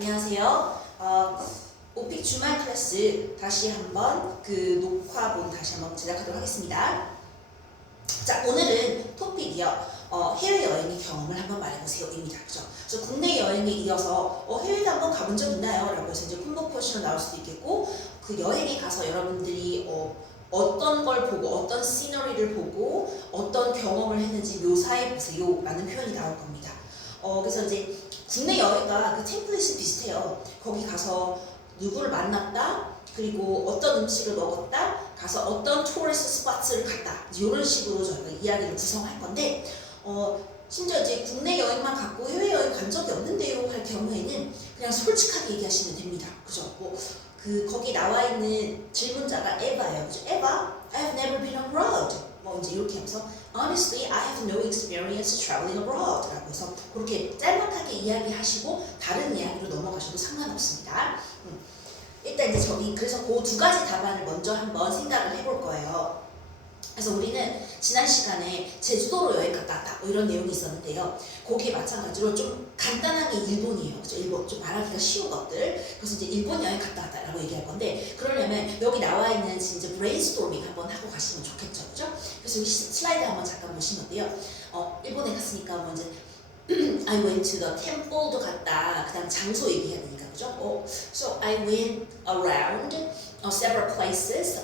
안녕하세요. 오픽 주말 클래스 다시 한번 녹화본 다시 한번 제작하도록 하겠습니다. 자, 오늘은 토픽이요. 해외여행의 경험을 한번 말해보세요입니다. 그죠? 그래서 국내 여행에 이어서 해외도 한번 가본 적 있나요? 라고 해서 이제 콤보포션으로 나올 수도 있겠고, 그 여행에 가서 여러분들이 어떤 걸 보고 어떤 시너리를 보고 어떤 경험을 했는지 묘사해보세요 라는 표현이 나올 겁니다. 그래서 이제 국내 여행과 그 템플릿이 비슷해요. 거기 가서 누구를 만났다, 그리고 어떤 음식을 먹었다, 가서 어떤 토리스트 스팟을 갔다, 이런 식으로 저희가 이야기를 구성할 건데, 심지어 이제 국내 여행만 갖고 해외 여행 간 적이 없는데요 할 경우에는 그냥 솔직하게 얘기하시면 됩니다. 그죠? 거기 나와 있는 질문자가 에바예요. 그죠? 에바, I have never been abroad. 이제 이렇게 하면서 Honestly, I have no experience traveling abroad 라고 해서 그렇게 짤막하게 이야기하시고 다른 이야기로 넘어가셔도 상관없습니다. 일단 이제 그래서 그 두 가지 답안을 먼저 한번 생각을 해볼 거예요. 그래서 우리는 지난 시간에 제주도로 여행 갔다 왔다 이런 내용이 있었는데요. 거기에 마찬가지로 좀 간단하게 일본이에요. 그렇죠? 일본 좀 말하기가 쉬운 것들. 그래서 이제 일본 여행 갔다 왔다라고 얘기할 건데, 그러려면 여기 나와 있는 이제 브레인스토밍 한번 하고 가시면 좋겠죠, 그죠? 그래서 여기 슬라이드 한번 잠깐 보시면요. 일본에 갔으니까 이제 I went to the temple도 갔다. 그다음 장소 얘기해야 되니까, 그죠? So I went around several places.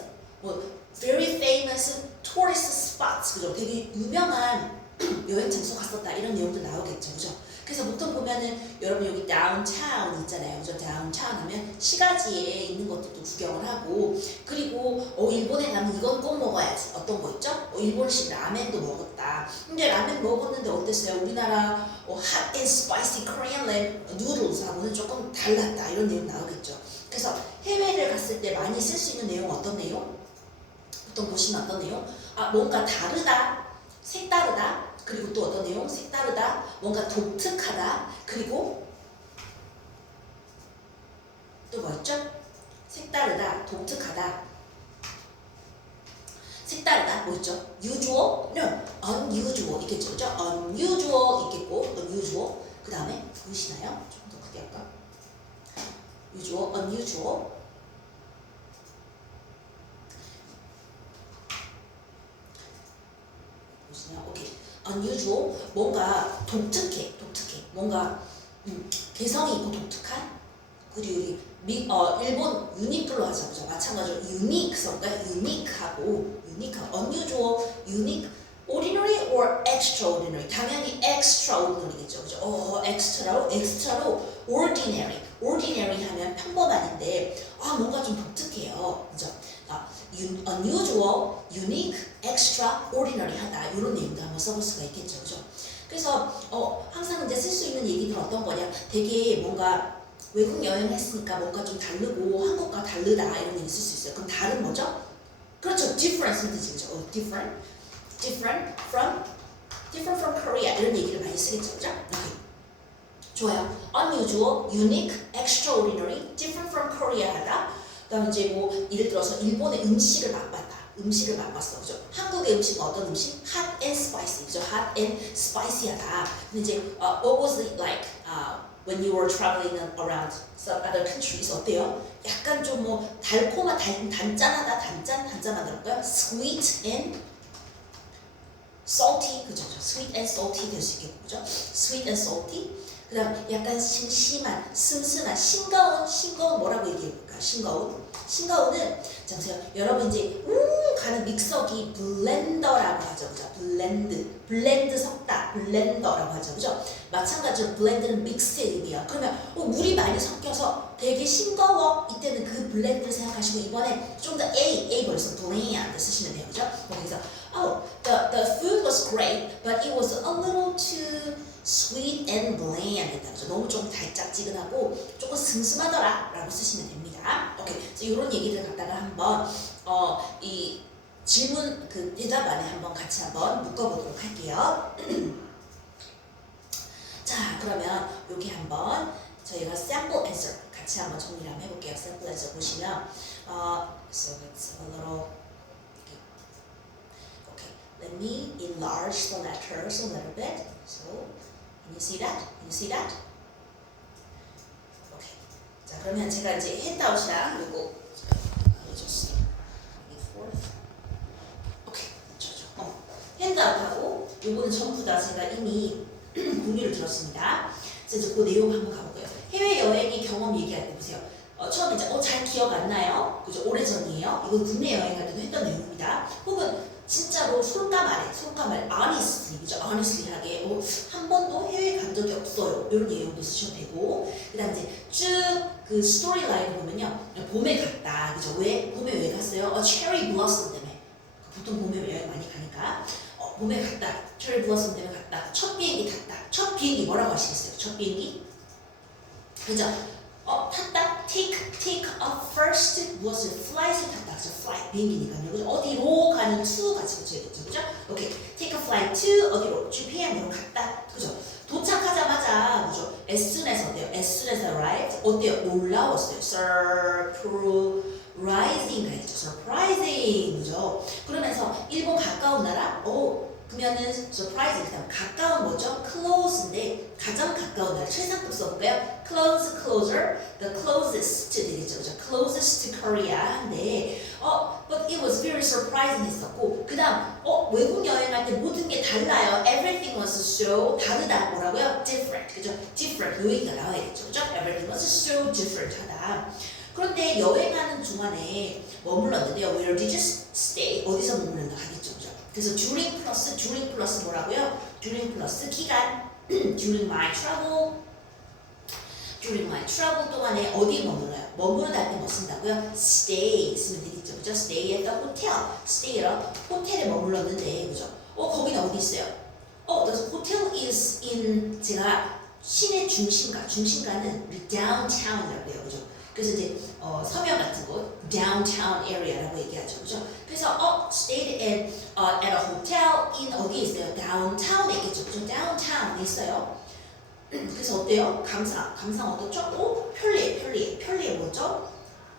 very famous tourist spots, 그죠? 되게 유명한 여행 장소 갔었다 이런 내용도 나오겠죠, 그죠? 그래서 보통 보면은 여러분 여기 다운타운 있잖아요, 그죠? 다운타운 하면 시가지에 있는 것들도 구경을 하고, 그리고 일본에 가면 이건 꼭 먹어야지. 어떤 거 있죠? 일본식 라멘도 먹었다. 근데 라멘 먹었는데 어땠어요? 우리나라 hot and spicy Korean noodles하고는 조금 달랐다 이런 내용 나오겠죠. 그래서 해외를 갔을 때 많이 쓸 수 있는 내용 어떤 내용? 보통 보시면 어떤 내용? 뭔가 다르다, 색다르다, 그리고 또 어떤 내용? 색다르다, 뭔가 독특하다, 그리고 또 뭐였죠? 색다르다, 독특하다, 색다르다, 뭐 있죠? usual? No, unusual 있겠죠, 그죠? unusual 있겠고, unusual. 그 다음에 보이시나요? 조금 더 크게 할까? usual, unusual. 오케이. unusual, 뭔가 독특해. 뭔가 개성이 있고 독특한. 그리고 일본 유니크로 하자, 그죠? 마찬가지로 unique가 unique하고 unusual, unique, ordinary or extraordinary. 당연히 extraordinary겠죠, 그죠? extra로 ordinary 하면 평범한인데 뭔가 좀 독특해요, 그죠? unusual, unique, extraordinary 하다 이런 내용도 한번 써볼 수가 있겠죠, 그죠? 그래서 항상 이제 쓸 수 있는 얘기는 어떤 거냐? 되게 뭔가 외국 여행 했으니까 뭔가 좀 다르고 한국과 다르다 이런 얘기 쓸 수 있어요. 그럼 다른 뭐죠? 그렇죠, different 뜻이죠, 그죠? different from Korea 이런 얘기를 많이 쓰겠죠, 그죠? 오케이. 좋아요. unusual, unique, extraordinary, different from Korea 하다. 그다음에 이제 예를 들어서 일본의 음식을 맛봤어, 그죠? 한국의 음식은 어떤 음식? hot and spicy, 그죠? hot and spicy하다. 근데 이제 what was it like when you were traveling around some other countries? 어때요? 약간 좀 달콤한, 단짠하다, 단짠하다 그럴까요? sweet and salty, 그죠? sweet and salty 될 수 있겠고, 그죠? sweet and salty. 그 다음 약간 심심한, 슴슴한, 싱거운 뭐라고 얘기해볼까? 싱거운은 자 보세요. 여러분 이제 가는 믹서기 블렌더라고 하죠, 그죠? 블렌드 섞다, 블렌더라고 하죠, 그죠? 마찬가지로 블렌드는 믹스의 의미야. 그러면 물이 많이 섞여서 되게 싱거워. 이때는 그 블렌드를 생각하시고 이번에 좀 더 A 벌써 bland 쓰시면 돼요, 그죠? 그래서 the food was great, but it was a little too sweet and bland 했다, 그죠? 너무 좀 달짝지근하고 조금 슴슴하더라 라고 쓰시면 됩니다. 오케이. 그래서 이런 얘기를 갖다가 한번 이 질문 대답 안에 한번 같이 한번 묶어보도록 할게요. 자, 그러면 여기 한번 저희가 sample answer 같이 한번 정리를 한번 해볼게요. sample answer 보시면 so it's a little okay. Let me enlarge the letters a little bit. So can you see that? Okay. 그러면 제가 이제 핸드아웃이랑 요거 해줬어요. 오케이, 핸드아웃하고 요거는 전부 다 제가 이미 공유를 들었습니다. 그래서 이제 그 내용 한번 가볼게요. 해외 여행의 경험 얘기할 때 보세요. 처음에 이제 잘 기억 안 나요? 그죠? 오래전이에요. 이건 국내 여행할 때도 했던 내용입니다. 혹은 진짜로 솔감 아래, honestly, 그죠? honestly하게 한 번도 해외 간 적이 없어요. 이런 내용도 쓰셔도 되고, 그다음 이제 쭉 그 스토리 라인 보면요, 봄에 갔다, 그죠? 봄에 왜 갔어요? 체리 블러썸 때문에. 보통 봄에 여행 많이 가니까. 봄에 갔다, 체리 블러썸 때문에 갔다, 첫 비행기 탔다. 첫 비행기 뭐라고 하시겠어요? 첫 비행기? 그죠? 탔다, take a first 무엇을 flight을 탔다, 그죠? flight 비행기니까요, 그죠? 어디로 가는 to 같이 붙여야겠죠, 그죠? 오케이, take a flight to 어디로? Japan으로 갔다, 그죠? 도착하자마자, 그죠? as soon as 어때요? as soon as arrived 어때요? 놀라웠어요. surprising 가야겠죠. surprising, 그죠? 그러면서 일본 가까운 나라, 그러면은 surprising 그다음 가까운 뭐죠? close인데 가장 가까운 나라 최상급 써볼까요? close, closer, the closest 되겠죠, 그죠? closest to Korea인데 but it was very surprising 했었고 그다음 외국 여행할 때 모든 게 달라요. everything was so 다르다 뭐라고요? different, 그죠? different 요 얘기가 나와야겠죠, 그죠? everything was so different 하다. 그런데 여행하는 중간에 머물렀는데요. Where did you stay? 어디서 머물렀나 하겠죠, 그죠? 그래서 during 플러스 뭐라고요? during 플러스 기간 during my travel 동안에 어디 머물러요? 머무르다 할 때 뭐 쓴다고요? stay 쓰면 되겠죠, 그죠? stay at the hotel, stay라 호텔에 머물렀는데, 그죠? 거기는 어디 있어요? the hotel is in 제가 시내 중심가는 downtown이라고 해요, 그죠? 그래서 이제 서면 같은 곳 downtown area라고 얘기하죠, 그죠? 그래서 stayed at a hotel in 어디에 있어요? downtown에 있겠죠, 그죠? downtown에 있어요. 그래서 어때요? 감상 어떻죠? 편리해 뭐죠?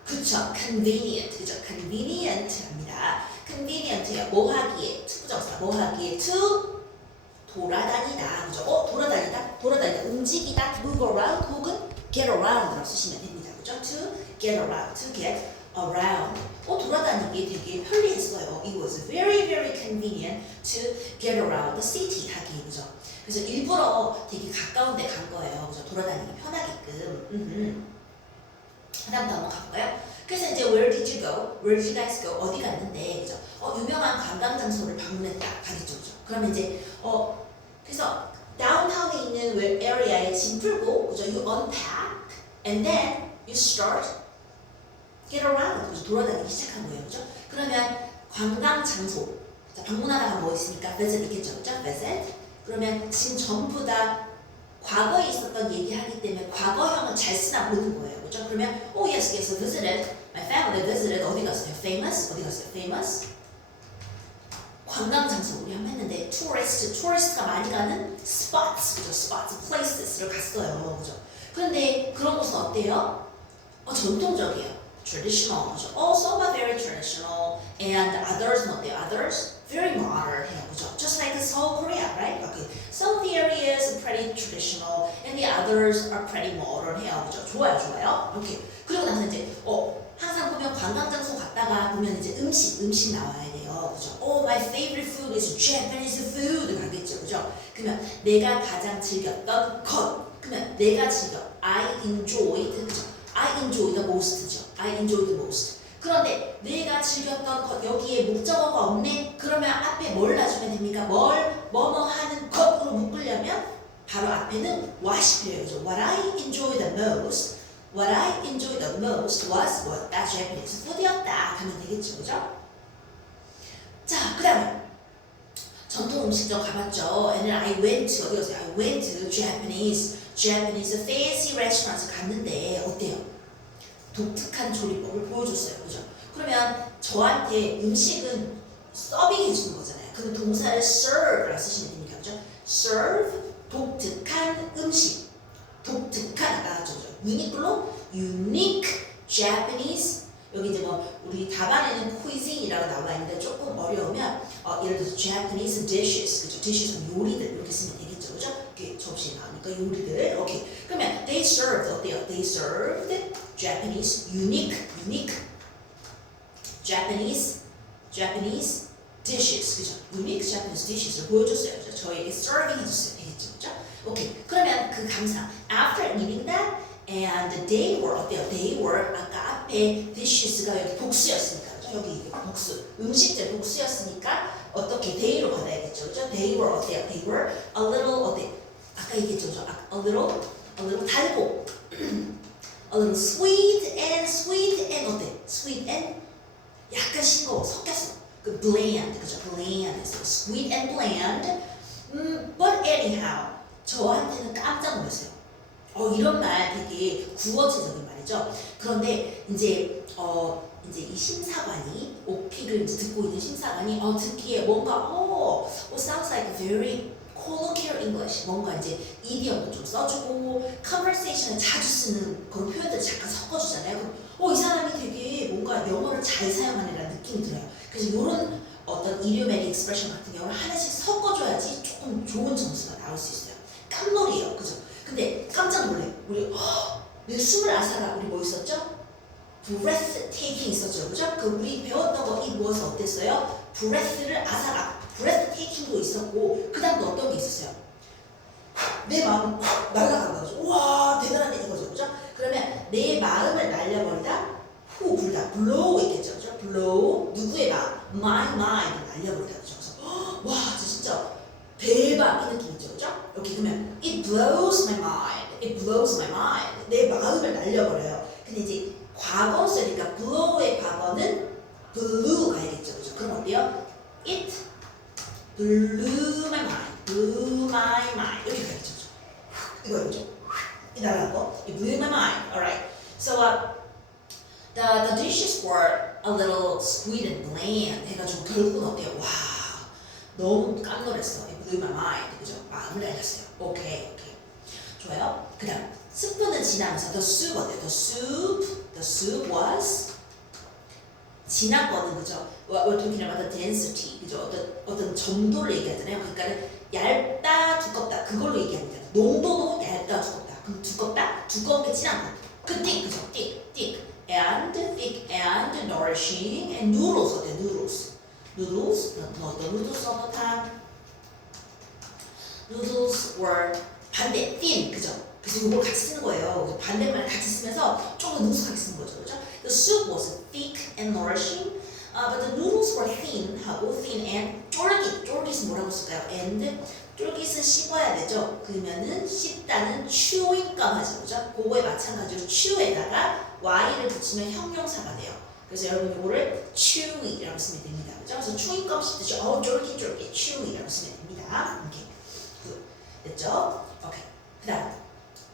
그쵸? convenient, 그죠? convenient입니다. convenient예요. 뭐 하기에? 투부정사 뭐 하기에? to 돌아다니다, 그죠? 돌아다니다, 움직이다, move around 혹은 get around라고 쓰시면 됩니다, 그죠? to get around. 돌아다니기 되게 편리했어요. It was very, very convenient to get around the city 하기, 그죠? 그래서 일부러 되게 가까운 데 간 거예요, 그죠? 돌아다니기 편하게끔. 그다음부터 한번 가볼까요? 그래서 이제 where did you guys go? 어디 갔는데, 그죠? 유명한 관광 장소를 방문했다 가겠죠, 그죠? 그러면 이제 그래서 다운타운에 있는 area에 짐 풀고, 그죠? You unpack and then you start get around, 그죠? 돌아다니기 시작한 거예요, 그죠? 그러면 관광 장소, 자, 방문하다가 뭐 있습니까? visit 있겠죠, 그죠? visit. 그러면 지금 전부 다 과거에 있었던 얘기하기 때문에 과거형을 잘 쓰나 보는 거예요, 그죠? 그러면 yes, visited, my family visited 어디 갔어요? famous, 어디 갔어요? famous. 관광 장소 우리 한번 했는데 tourist가 많이 가는 spots, 그죠? spots, places를 갔어요, 그죠? 그런데 그런 곳은 어때요? 전통적이에요. traditional, 그죠? Some are very traditional, and others 어때요? Others very modern 해요, 그죠? Just like Seoul, Korea, right? Okay. Some of the areas are pretty traditional, and the others are pretty modern 해요, 그죠? 좋아요. 오케이. 그리고 나서 이제 항상 보면 관광 장소 갔다가 보면 이제 음식 나와야 돼요, 그죠? My favorite food is Japanese food 가겠죠, 그죠? 그러면 내가 가장 즐겼던 것, 그러면 내가 I enjoyed, 그죠? I enjoy the most죠. I enjoy the most. 그런데 내가 즐겼던 것 여기에 목적어가 없네? 그러면 앞에 뭘 놔주면 됩니까? 뭐뭐 하는 것으로 묶으려면 바로 앞에는 what이 필요해요, 그죠? What I enjoy the most was 뭐였다? Japanese food이었다 하면 되겠죠, 그죠? 자, 그 다음에 전통 음식점 가봤죠. And then I went to 어디 갔어요? I went to Japanese fancy restaurants 갔는데 어때요? 독특한 조리법을 보여줬어요, 그죠? 그러면 저한테 음식은 서빙 해주는 거잖아요. 그럼 동사를 serve라고 쓰시면 됩니다, 그죠? serve 독특한 음식, 독특한 아까죠, 그죠? unique Japanese. 여기 이제 뭐 우리 답안에는 cuisine이라고 나와 있는데 조금 어려우면 예를 들어서 Japanese dishes, 그죠? dishes는 요리들 이렇게 쓰면 되겠죠, 그죠? 이렇게 접시에 나오니까 요리들. 오케이. 그러면 they served 어때요? They served Japanese, unique, Japanese dishes, 그죠? unique Japanese dishes를 보여줬어요. 그죠? 저에게 serving 해줬어요. 되겠죠? 그죠? 오케이. 그러면 그 감상. After eating that, and they were 어때요? They were 아까 앞에 dishes가 여기 복수였으니까, 그죠? 여기 복수. 음식들 복수였으니까 어떻게 they로 받아야겠죠? 그죠? They were 어때요? They were a little 어때? 아까 얘기했죠? 그죠? a little 달고, a little sweet and 어때? sweet and 약간 싱거워 섞였어. 그 bland, 그죠? bland, sweet and bland. But anyhow, 저한테는 깜짝 놀랐어요. 이런 말 되게 구어체적인 말이죠. 그런데 이제 이 심사관이 오픽을 이제 듣고 있는 심사관이 듣기에 뭔가 sounds like very colloquial English, 뭔가 이제 이디엄도 좀 써주고 conversation에 자주 쓰는 그런 표현들을 잠깐 섞어주잖아요. 그럼 이 사람이 되게 뭔가 영어를 잘 사용하는 느낌이 들어요. 그래서 이런 어떤 idiomatic expression 같은 경우를 하나씩 섞어줘야지 조금 좋은 점수가 나올 수 있어요. 깜놀이에요, 그죠? 근데 깜짝 놀래요. 우리 내 숨을 아사라 우리 뭐 있었죠? breathtaking 있었죠, 그죠? 그 우리 배웠던 거 이 무엇이 어땠어요? breath를 아사라, breathtaking도 있었고 그 다음에 어떤 게 있었어요? 내 마음 날아간 거죠. 우와 대단한 일인 거죠, 그죠? 그러면 내 마음을 날려버리다, 후 불다, blow 있겠죠, 그죠? blow 누구의 마음? my mind 날려버리다, 그죠? 그래서 와 진짜 대박 이 느낌이죠, 그죠? 오케이 그러면 it blows my mind, it blows my mind 내 마음을 날려버려요. 근데 이제 과거 쓰니까 blow의 과거는 blew 가야겠죠, 그죠? 그럼 어때요? it blew my mind, blew my mind 이렇게 가야겠죠, 그죠? 이거죠? 이 날아간 거, it blew my mind. Alright, so the dishes were a little sweet and bland 해가지고 결국은 어때요? 와 너무 깜놀했어. It blew my mind, 그죠? 마음을 날렸어요. 오케이. 좋아요. 그 다음 스프는 지나면서 the soup 어때요? The soup was 지난 거는 그죠? We're talking about the density, 그죠? 어떤 정도를 얘기하잖아요. 그러니까 얇다, 두껍다 그걸로 얘기합니다. 농도도 얇다, 두껍다. 그럼 두껍다, 두꺼운 게 진한 거. 그 thick, 그죠? thick and nourishing and noodles 어때요? noodles, the noodles of the time. Noodles were 반대, thin, 그죠? 그래서 이걸 같이 쓰는 거예요. 반대말 같이 쓰면서 좀 더 능숙하게 쓰는 거죠, 그죠? The soup was thick and nourishing, but the noodles were thin 하고 thin and 쫄깃은 뭐라고 쓸까요? and 쫄깃은 씹어야 되죠. 그러면은 씹다는 chewing gum 하죠, 그죠? 그거에 마찬가지로 chew에다가 y를 붙이면 형용사가 돼요. 그래서 여러분 이거를 chewy라고 쓰면 됩니다, 그죠? 그래서 chewing gum 씹듯이 쫄깃 chewy라고 쓰면 됩니다. 이렇게 됐죠? 오케이. 그다음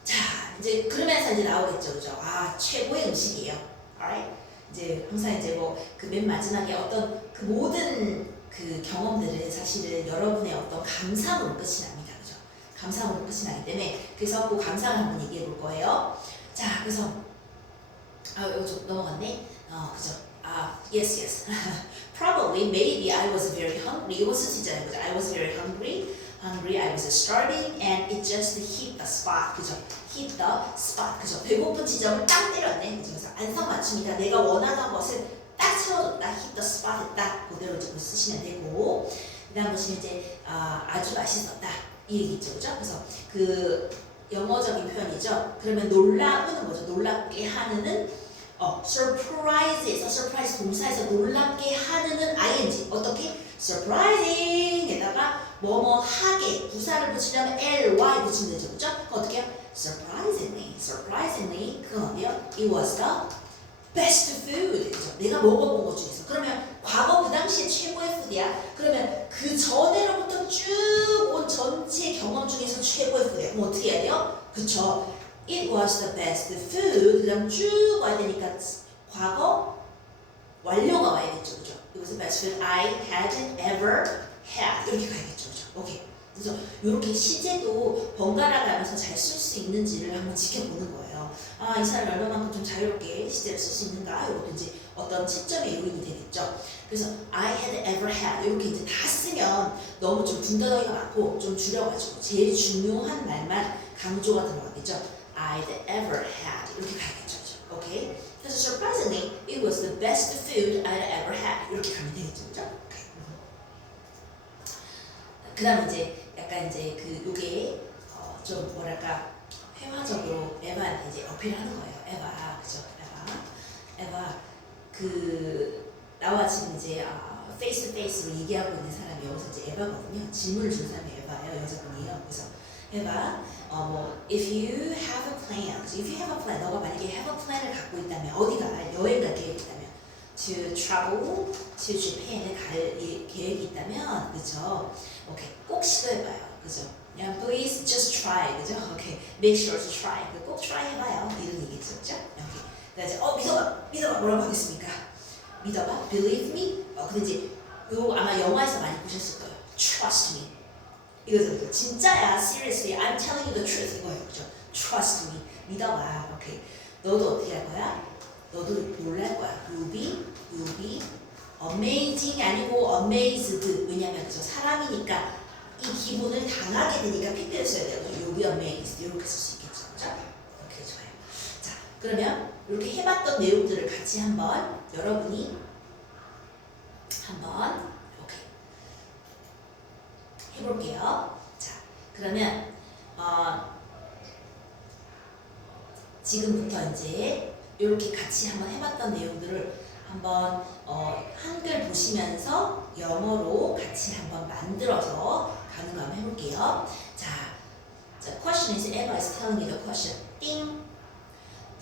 자 이제 그러면서 이제 나오겠죠, 그죠? 최고의 음식이에요. alright? 이제 항상 이제 뭐 그 맨 마지막에 어떤 그 모든 그 경험들은 사실은 여러분의 어떤 감상으로 끝이 납니다, 그죠? 감상으로 끝이 나기 때문에 그래서 그 감상을 한번 얘기해 볼 거예요. 자 그래서 이거 좀 넘어갔네. 그죠? yes. Probably, maybe I was very hungry. 이거 쓸 수 있잖아요, 그죠? I was very hungry, I was starving, and it just hit the spot, 그죠? hit the spot, 그죠? 배고픈 지점을 딱 때렸네, 그죠? 그래서 안성맞춤이다. 내가 원하던 것을 딱 채워줬다, hit the spot 했다. 그대로 좀 쓰시면 되고, 그 다음 보시면 이제 아주 맛있었다 이 얘기죠, 그죠? 그래서 그 영어적인 표현이죠. 그러면 놀라우는 뭐죠? 놀랍게 하는은 surprise에서 surprise 동사에서 놀랍게 하는은 ing 어떻게? surprising에다가 뭐뭐 하게 부사를 붙이려면 ly 붙이면 되죠, 그죠? 어떻게 해요? surprisingly 그건 어디요? It was the best food, 그죠? 내가 먹어본 것 중에서. 그러면 과거 그 당시에 최고의 푸드야. 그러면 그 전에로부터 쭉 온 전체 경험 중에서 최고의 푸드야. 그럼 어떻게 해야 돼요? 그쵸? It was the best food. 그 다음 쭉 와야 되니까 과거 완료가 와야겠죠, 그죠? It was the best food I had ever had. 이렇게 가야겠죠, 그죠? 오케이. 그래서 이렇게 시제도 번갈아 가면서 잘 쓸 수 있는지를 한번 지켜보는 거예요. 이 사람이 얼마만큼 좀 자유롭게 시제를 쓸 수 있는가? 이것도 이제 어떤 채점의 요인이 되겠죠. 그래서 I had ever had 이렇게 이제 다 쓰면 너무 좀 분더더기가 많고 좀 줄여가지고 제일 중요한 말만 강조가 들어가겠죠. I'd ever had 이렇게 가야겠죠, 오케이? best food I'd ever had. 이렇게 가면 되겠죠, 그죠? 그다음 이제 약간 이제 그 요게 좀 뭐랄까 회화적으로 에바한테 이제 어필하는 거예요. 에바, 그죠? 에바 그 나와 지금 이제 페이스 투 페이스로 얘기하고 있는 사람이 여기서 이제 에바거든요. 질문을 준 사람이 에바예요. 여자분이에요. 그래서 에바, if you have a plan, if you have a plan, 너가 만약에 have a plan을 갖고 있다면 어디가 여행 갈 계획이 있다면 to travel to Japan에 갈 계획이 있다면, 그죠? 오케이, 꼭 시도해봐요, 그죠? 그냥 please just try, 그죠? 오케이, make sure to try, 꼭 try 해봐요, 이런 얘기죠, 그죠? 오케이, 이제 믿어봐, 뭐라고 하겠습니까? 믿어봐, believe me. 근데 이제 이거 아마 영화에서 많이 보셨을 거예요. Trust me. 이거죠. 진짜야. Seriously, I'm telling you the truth. 이거예요, 그죠? Trust me. 믿어봐. 오케이. 너도 어떻게 할 거야? 너도 놀랄 거야. You'll be amazing 아니고 amazed. 왜냐면 그죠? 사람이니까 이 기분을 당하게 되니까 핏대를 써야 돼요. You'll be amazed. 이렇게 쓸 수 있겠죠, 그죠? 오케이, 좋아요. 자, 그러면 이렇게 해봤던 내용들을 같이 한번 여러분이 한번 오케이 해볼게요. 자, 그러면 지금부터 이제 이렇게 같이 한번 해봤던 내용들을 한번 한글 보시면서 영어로 같이 한번 만들어서 가는 거 한번 해볼게요. 자, question is Eva is telling you the question. 띵.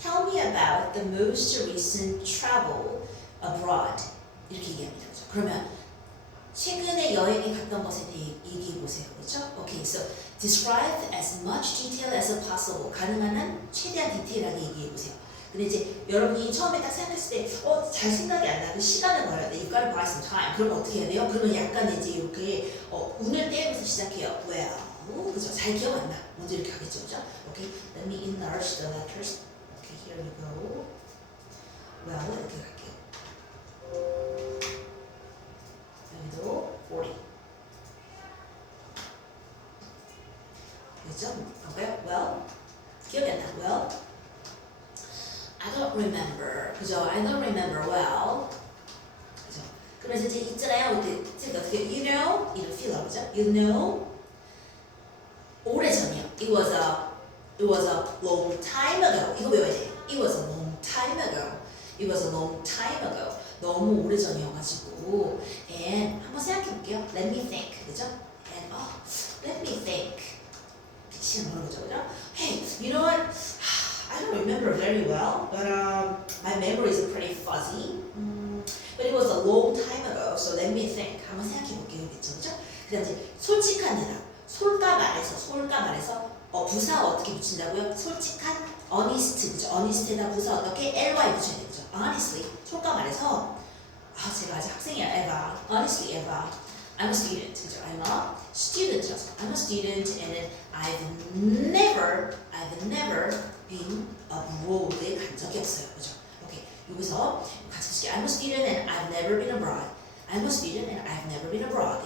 Tell me about the most recent travel abroad. 이렇게 얘기합니다. 그렇죠? 그러면 최근에 여행에 갔던 것에 대해 얘기해 보세요. 그렇죠? 오케이, so describe as much detail as possible. 가능한 한 최대한 디테일하게 얘기해 보세요. 근데 이제 여러분이 처음에 딱 생각했을 때, 잘 생각이 안 나고 시간을 벌어야 돼. You've got to buy some time. 그러면 어떻게 해야 돼요? 그러면 약간 이제 이렇게 운을 떼면서 시작해요. Well, 그죠? 잘 기억 안 나. 먼저 이렇게 하겠죠, 그죠? 오케이, let me enlarge the letters. Okay, here we go. Well, 이렇게 갈게요. 여기도 40. 그죠? 볼까요? Well, 기억이 안 나. Well, I don't remember. 그죠? I don't remember well. 그죠? 그러면서 이제 있잖아요. 어떻게 you know, 이런 feel하고 그죠? You know, 오래전이요. It was a long time ago. 이거 외워야 돼. It was a long time ago. It was a long time ago. 너무 오래전이어가지고. And 한번 생각해볼게요. Let me think. 그죠? And let me think. 시간 보는 거죠, 그죠? Hey, you know what? I don't remember very well, but my memory is pretty fuzzy. But it was a long time ago, so let me think. 한번 생각해볼게요, 그죠? 그다음 이제 솔직한 대답. 솔까 말해서 부사 어떻게 붙인다고요? 솔직한 honest, 그죠? honest에다 부사 어떻게 ly 붙여야 되죠? honestly, 솔까 말해서 제가 아직 학생이야, Eva. honestly, Eva. I'm a student, 그죠? I'm a student이라서 I'm a student and I've never been abroad에 간 적이 없어요, 그죠? 오케이, 여기서 같이 쓰게 I'm a student and I've never been abroad. I'm a student and I've never been abroad.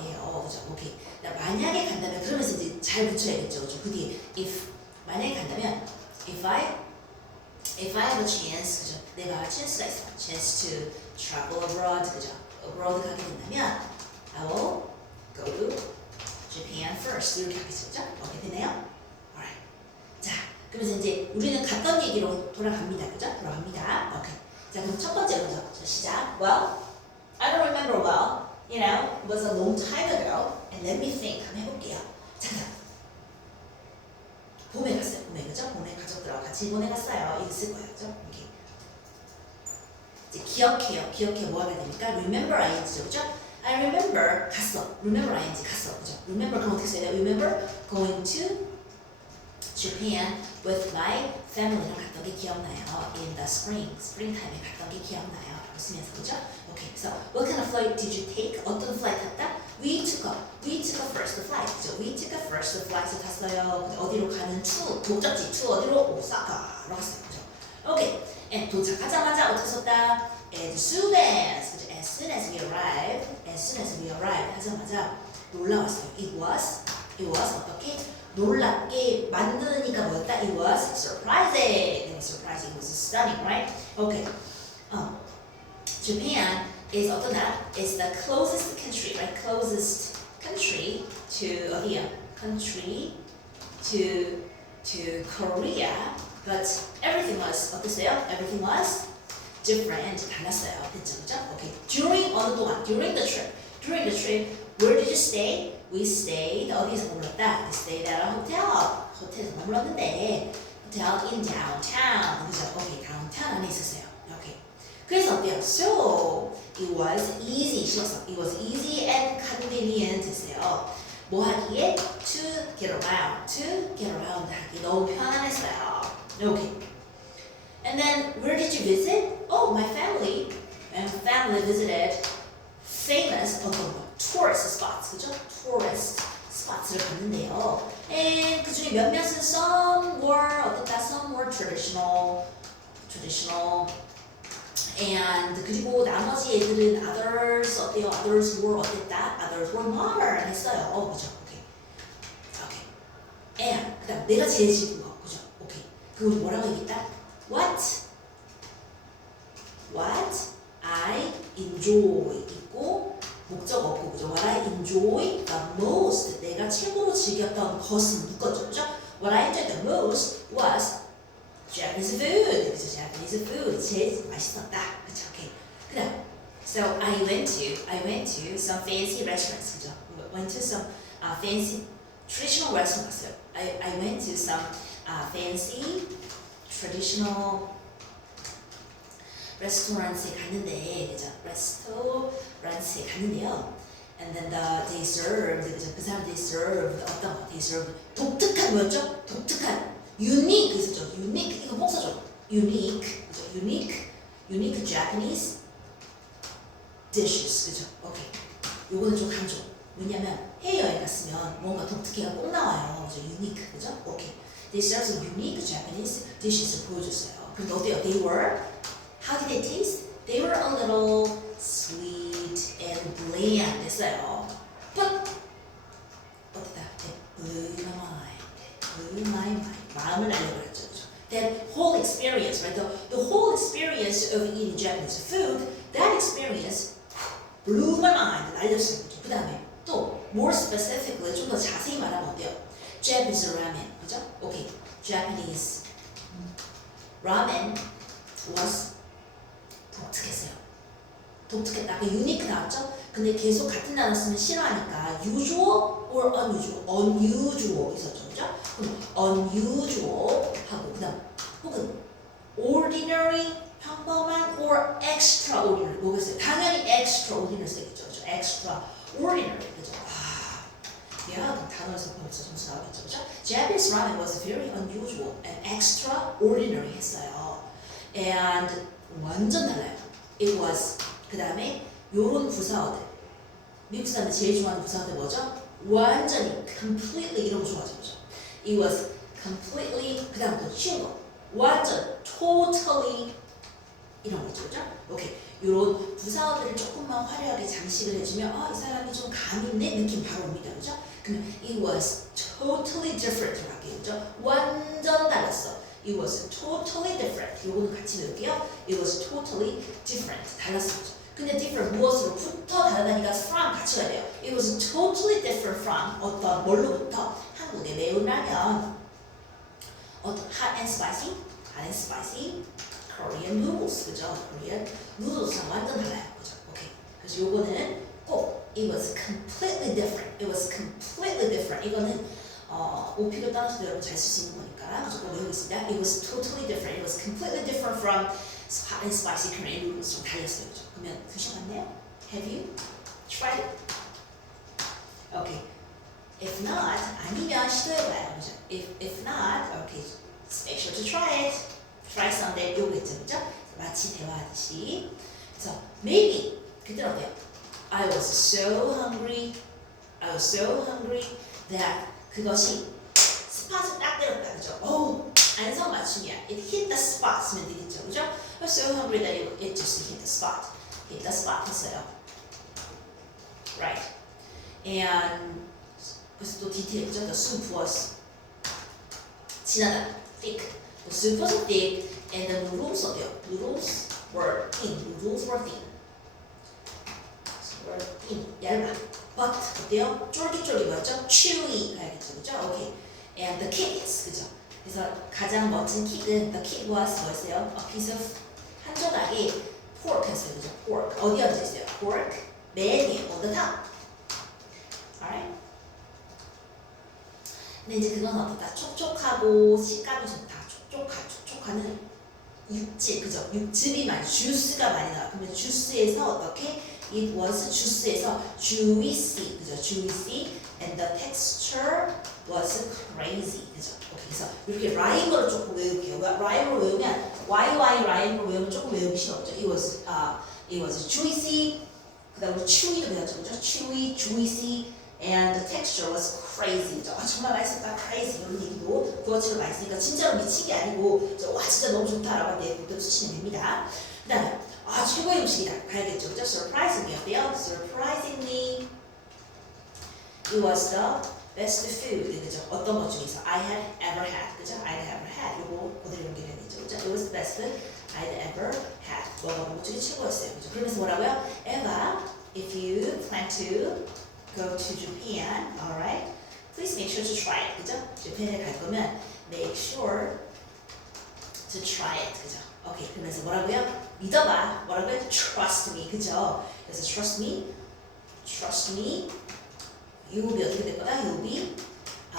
그죠? 오케이. 만약에 간다면 그러면서 이제 잘 붙여야겠죠, 그죠? 그 뒤에 if 만약에 간다면 if I have a chance, 그죠? 내가 chance가 있어, chance to travel abroad, 그죠? abroad 가게 된다면 I will go to Japan first. 이렇게 하겠죠, 그죠? 오케이, 되네요? Alright. 자, 그러면서 이제 우리는 갔던 얘기로 돌아갑니다, 그죠? 돌아갑니다. 오케이. 자, 그럼 첫 번째 먼저 시작. Well, I don't remember well. You know, it was a long time ago. And let me think. 한번 해볼게요. 잠깐. 봄에 갔어요. 봄에, 그죠? 봄에 가족들하고 같이 일본에 갔어요. 이거 쓸 거예요, 그죠? 이렇게. 이제 기억해요. 뭐 하면 됩니까? Remember ing죠, 그죠? I remember 갔어. Remember ing 갔어, 그죠? Remember 그럼 어떻게 써야 돼요? Remember going to Japan with my family랑 갔던 게 기억나요. In the springtime에 갔던 게 기억나요. 쓰면서, 그죠? 오케이, so what kind of flight did you take? 어떤 flight 탔다? We took a first flight, 그죠? We took a first flight 탔어요. 어디로 가는 목적지 어디로? 오사카로 갔어요, 그죠? 오케이, and 도착하자마자 어떻게 썼다? As soon as, 그죠? As soon as we arrived 하자마자 놀라웠어요. It was 어떻게? 놀랍게 만드니까 뭐였다? It was surprising. It was stunning, right? Okay. Japan is 어떤 나라? It's the closest country, right? Closest country to 어디야? Country to Korea. But everything was 어땠어요? Everything was different. 달랐어요. 그쵸? Okay. During 어느 동안? During the trip. Where did you stay? We stayed 어디서 머물렀다? We stayed at a hotel. 호텔에서 머물렀는데 hotel in downtown. 그죠? Okay. downtown 안에 있었어요. Okay. 그래서 어때요? So it was easy. 쉬웠어. It was easy and convenient 했어요. 뭐 하기에? To get around. To get around 하기 너무 편안했어요. Okay. And then where did you visit? Oh, my family. And family visited famous tourist spots. 그죠? Tourist spots를 갔는데요. And 그 중에 몇몇은 some were 어땠다? Some were traditional. And 그리고 나머지 애들은 others 어때요? Others were 어땠다? Others were modern 했어요. 그죠? Okay. And 그다음 내가 제일 짚은 거. 그죠? Okay. 그거 뭐라고 얘기했다? What I enjoy 있고 목적 없고 그죠? What I enjoy the most 내가 최고로 즐겼던 것은 묶었죠. 그죠? What I enjoyed the most was Japanese food. 그죠? Japanese food 제일 맛있었다. 그죠? 오케이. 그다음 So I went to some fancy restaurants. 그죠? Went to some fancy traditional restaurant 갔어요. I went to some fancy traditional restaurants에 갔는데 그죠? restaurants에 갔는데요. And then they served 그죠? 그 사람들이 served 어떤 거? They served 독특한 뭐였죠? 독특한 unique 있었죠? unique 이거 꼭 써줘. unique 그죠? unique Japanese dishes 그죠? 오케이. 요거는 좀 강조. 왜냐면 해외여행 갔으면 뭔가 독특해가 꼭 나와요. 그죠? unique 그죠? 오케이. They served some unique Japanese dishes 보여줬어요. 근데 어때요? They were how did they taste? They were a little sweet and bland 했어요. But 어땠다? Blew my mind. 마음을 알려버렸죠. 그죠? That whole experience, right? The whole experience of eating Japanese food, that experience blew my mind. 알렸어요. 그죠? 그 다음에 또 more specifically 좀 더 자세히 말하면 어때요? Japanese ramen, 그죠? Okay, Japanese ramen was 독특했어요. 독특했다. 아까 unique 나왔죠? 근데 계속 같은 단어 쓰면 싫어하니까 usual or unusual 있었죠, 그죠? 그럼 unusual 하고 그다음 혹은 ordinary 평범한 or extraordinary 뭐겠어요? 당연히 extraordinary 쓰겠죠, 그죠? extraordinary 그죠? 그럼 단어에서 벌써 점수 나오겠죠, 그죠? Japanese ramen was very unusual and extraordinary 했어요. And 완전 달라요. It was 그 다음에 요런 부사어들 미국 사람들 제일 좋아하는 부사어들 뭐죠? 완전히 completely 이런 거 좋아하죠, 그죠? It was completely 그 다음 또 쉬운 거 완전 totally 이런 거 있죠, 그죠? 오케이. 요런 부사어들을 조금만 화려하게 장식을 해주면 이 사람이 좀 감 있네 느낌 바로 옵니다, 그죠? 그러면 it was totally different 할게요, 그죠? 완전 달랐어. It was totally different. 요거는 같이 외울게요. It was totally different. 달랐어. 근데 different 무엇으로부터 다르다니까 from 같이 가야 돼요. It was totally different from 어떤 뭘로부터 한국의 매운 라면 어떤 hot and spicy Korean noodles 그죠? Korean noodles랑 완전 달라요. 그죠? 오케이. 그래서 요거는 꼭 it was completely different. It was completely different. 이거는 오피를 따라서 여러분 잘 쓸 수 있는 거니까 무조건 외우고 있습니다. It was totally different. It was completely different from hot and spicy Korean noodles. 좀 달렸어요. 그죠? 그러면 드셔봤나요? Have you tried it? Okay. If not, 아니면 시도해봐요. 그죠? If not, okay, make sure to try it. Try someday. 요거겠죠, 그죠? 마치 대화하듯이. 그래서 maybe 그때는 어때요? I was so hungry that 그것이 스팟을 딱 때렸다, 그죠? 안성맞춤이야. It hit the spot 쓰면 되겠죠, 그죠? I was so hungry that it just hit the spot. Hit the spot 했어요. Right. And 그래서 또 디테일이죠. The soup was 진하다, thick. The soup was thick, and the noodles 어때요? Noodles were thin. 얇아. But 어때요? 쫄깃쫄깃 뭐였죠? chewy 알겠죠, 그죠? 오케이. And the kids, 그죠? 그래서 가장 멋진 킥은 the kick was 뭐였어요? A piece of 한 조각이 pork였어요, 그죠? pork 어디 얹어 있어요? pork 맨 위에 on the top. Alright? 근데 이제 그건 어떻다? 촉촉하고 식감이 좋다. 촉촉하는 육즙, 그죠? 육즙이 많이, 주스가 많이 나와. 그러면 주스에서 어떻게? It was 주스에서 juicy, 그죠? juicy, and the texture was crazy, 그죠? 그래서 이렇게 라임으로 조금 외울게요. 라임으로 외우면 YY 라임으로 외우면 조금 외우기 쉬웠죠. It was juicy, 그다음에 chewy도 배웠죠, 그죠? chewy, juicy, and the texture was crazy. 아, 정말 맛있었다, crazy 이런 얘기도 구어체로 많이 쓰니까 진짜로 미친 게 아니고 와 진짜 너무 좋다라고 할 때 그대로 쓰시면 됩니다. 그다음에 아 최고의 음식이다 가야겠죠, 그죠? Surprisingly 어때요? Surprisingly, it was the best food, 그죠? 어떤 것 중에서 I had ever had, 그죠? I had ever had 요거 그대로 연결해야 되죠, 그죠? It was the best food I had ever had. 먹어본 것 중에 최고였어요, 그죠? 그러면서 뭐라고요? Eva, if you plan to go to Japan, alright? Please make sure to try it, 그죠? 재팬에 갈 거면 make sure to try it, 그죠? 오케이, 그러면서 뭐라고요? 믿어봐, 뭐라고요? Trust me, 그죠? 그래서 trust me, you will be 어떻게 될 거다? You will be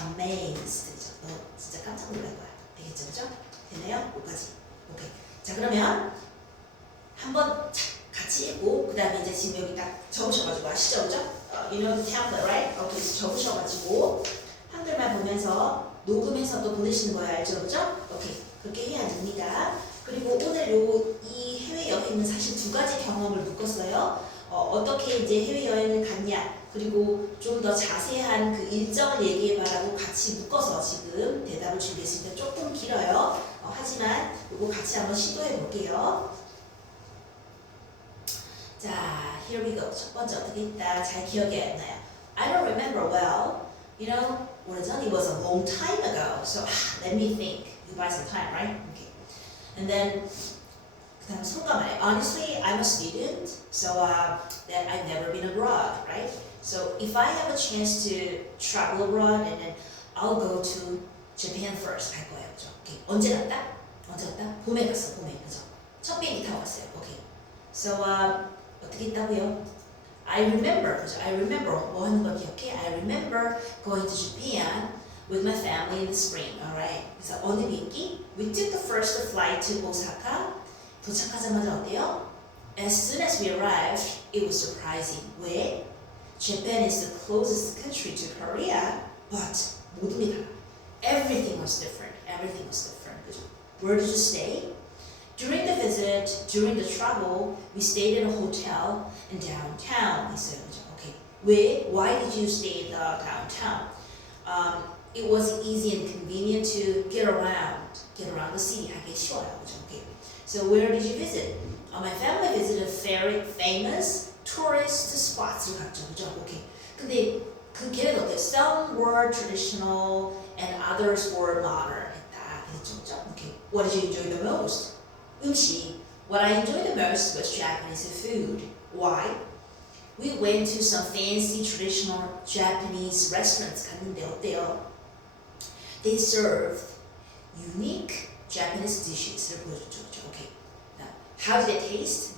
amazed, 그죠? 너 진짜 깜짝 놀랄 거야, 되겠죠, 그죠? 되네요? 여기까지. 오케이. 자 그러면 한번 같이 읽고 그 다음에 이제 지금 여기 딱 적으셔가지고 아시죠, 그죠? You know the template, right? 오케이, 적으셔가지고 한글만 보면서 녹음해서 또 보내시는 거예요, 알죠, 그죠? 오케이, 그렇게 해야 됩니다. 그리고 오늘 이 해외 여행은 사실 두 가지 경험을 묶었어요. 어떻게 이제 해외 여행을 갔냐, 그리고 좀 더 자세한 그 일정을 얘기해봐라고 같이 묶어서 지금 대답을 준비했으니까 조금 길어요. 하지만 이거 같이 한번 시도해 볼게요. 자, here we go. 첫 번째 어떻게 했다? 잘 기억이 안 나요. I don't remember well. You know, 오래전 it was a long time ago. So let me think. You buy some time, right? Okay. And then 그다음 소감을. Honestly, I'm a student, so that I've never been abroad, right? So if I have a chance to travel abroad, and then I'll go to Japan first. 갈 거예요, 그죠? Okay. 언제 갔다? 봄에 갔어, 봄에, 그죠? 첫 비행기 타고 갔어요. Okay. So 어떻게 했다고요? I remember, 그죠? I remember 뭐 하는 걸 기억해? I remember going to Japan with my family in the spring, alright? 그래서 어느 비행기? We took the first flight to Osaka. 도착하자마자 어때요? As soon as we arrived, it was surprising. 왜? Japan is the closest country to Korea, but 모든 게 달라. Everything was different. 그죠? Where did you stay? During the visit, during the travel, we stayed in a hotel in downtown. 있어요, 그죠? Okay. Why did you stay in the downtown? It was easy and convenient to get around the city. 하기 쉬워요, 그죠? Okay. So where did you visit? My family visited very famous tourist spots를 갔죠, 그죠? Okay. 근데 그 걔네는 어때요? Some were traditional and others were modern. 했다. 그죠? Okay. What did you enjoy the most? 음식. What I enjoyed the most was Japanese food. Why? We went to some fancy traditional Japanese restaurants. 갔는데 어때요? They served unique Japanese dishes. Okay. Now, how did it taste?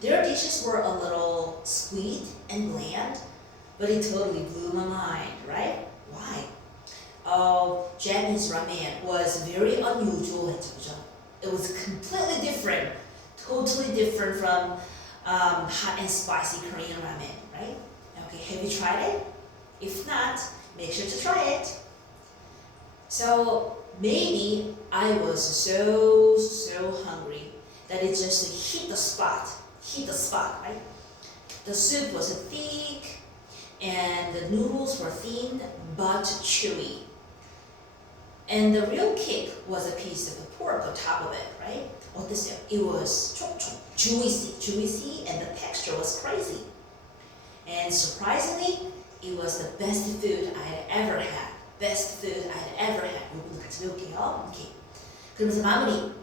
Their dishes were a little sweet and bland, but it totally blew my mind, right? Why? Japanese ramen was very unusual. It was completely different, totally different from hot and spicy Korean ramen, right? Okay, have you tried it? If not, make sure to try it. So maybe I was so hungry that it just hit the spot, right? The soup was thick and the noodles were thin but chewy. And the real kick was a piece of the pork on top of it, right? 어땠어요? It was 촉촉, juicy, and the texture was crazy. And surprisingly, it was the best food I had ever had. 이거는 같이 배울게요. Okay. 그러면서 마무리.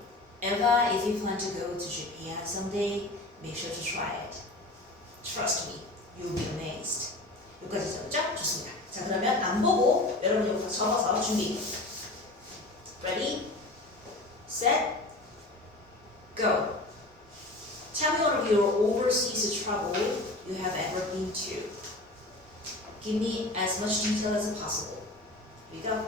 Eva, if you plan to go to Japan someday, make sure to try it. Trust me, You'll be amazed. 여기까지 적었죠? 좋습니다. 자, 그러면 안 보고 여러분 여기서 적어서 준비. Ready, set, go. Tell me one of your overseas travel you have ever been to. Give me as much detail as possible. Here we go.